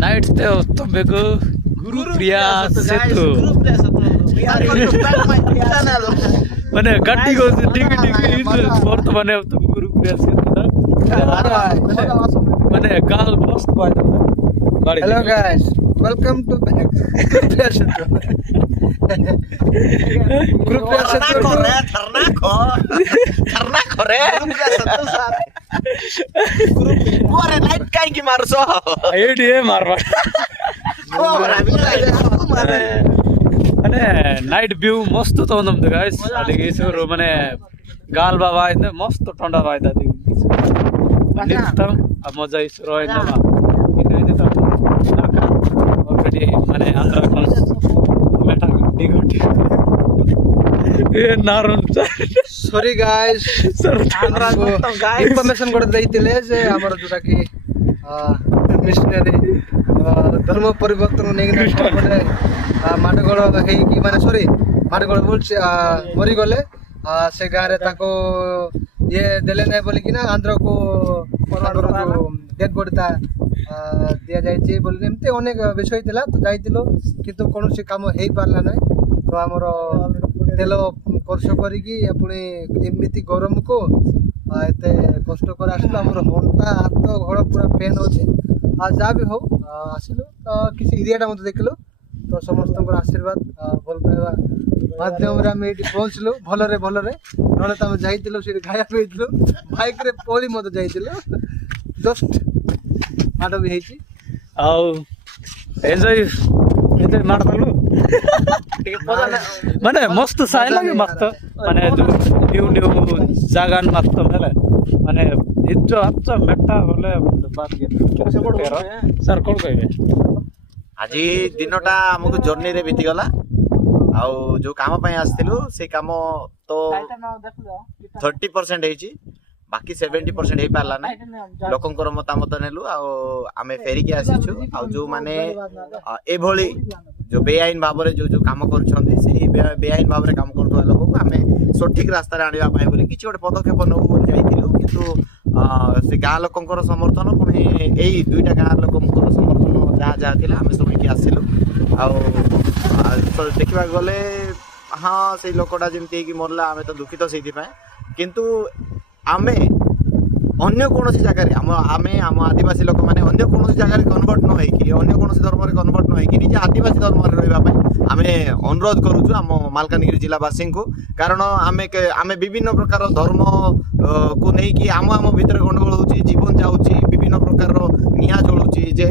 night तुम्हें गुरुप्रिया सेतु मैंने गड्डी को डिगी डिगी बर्तमाने गुरुप्रिया सेतु मैंने गाल मस्त hello guys welcome to Gurupriya Setu Gurupriya Setu धरना करे मोरे लाइट काई की मारसो एडी मारवा माने नाइट व्यू मस्त तो नम्द गाइस ಅದಕ್ಕೆ ಇಸರು ಮನೆ ಗಾಲ್ ಬಾಬಾ ಇಂದ ಮಸ್ತ್ ಟೊಂಡ ಬಾಯ್ದ ನಿಂತಂ ಆ ಮಜಾ ಇಸರು ಇಂದ ಇದು ಇದು ಆಲ್ರೆಡಿ ಮನೆ ಆಂಧ್ರ ಮೆಟಾ ಡಿಗೋಟಿ ಏ Naran sorry guys sir information को दैतिले जे हमर जोटा की मिशनरी धर्म परिवर्तन नेगिना पड़े माटगड़ हे कि माने सॉरी माटगड़ बोल मरी गले से गाँ रे ताको ये देले नै बोली कि ना आंध्र को डेड बॉडी ता दिया जाय छी बोली एमते अनेक विषय थिला तो जाइतिलो किंतु कोनोसी काम हेई पारला नै तो हमर तेल कर्ष करिकी पुणी एमती गरम को एत कष्ट कर आसलु आम हंटा हाथ घड़ पूरा पेन अच्छे जहाँ भी हो आसलु तो किसी एरिया मत देखलु तो समस्त आशीर्वाद भल पाइबा माध्यम आम ये पहुँचलु भलरे भलरे ना तो आम जाइलु से गायब होइलु बाइक रे पड़ी मत जाइलु जस्ट माड भी होइछि आउ एन्जॉय एन्जॉय ಮಾಡ್ತಾಳು माने मस्त साय लगे मस्त माने न्यू न्यू जागान मस्त मेले माने इज्जो अच्छा मेटा बोले बात सर कोन कहबे आज दिनटा हमको जर्नी रे बीती गला आउ जो काम पई आस्थिलु से काम तो 30% हेची बाकी 70% हे पारला ना लोकंकर मतामत नेलु आमे फेरी के आसीछु आ जो माने ए भली जो बेआईन भाव जो जो काम करछन्ती से बेआईन भाव रे काम करथवा लोक को आमे सठिक रास्ता रे आनिबा पाए बोली किछ गोटे पदक्षेप नबु बोली जाइतिलु किंतु से गाँ लोकंकर समर्थन पुणी एई दुईटा गाँ लोकंकर समर्थन जहाँ जहाँ थिला आमे सुनि के आसिलु आ देखिबा गले हाँ से लोकटा जेमती कि मरला आमे तो दुखित सेति पाए किंतु आमे अन्य कौन जगह आमे आम आदिवासी लोक मैंने अन्य कौन जगह कन्वर्ट न होगी अन्य कौन धर्म कन्वर्ट न होगी निजे आदिवासी धर्म रही आम अनुरोध करुचु आम मालकानगिरी जिलावासी को कारण आमे विभिन्न प्रकार धर्म को लेकिन आम आम भितर गंडगोल हो जीवन जाऊँगी विभिन्न प्रकार निआ जलुची जे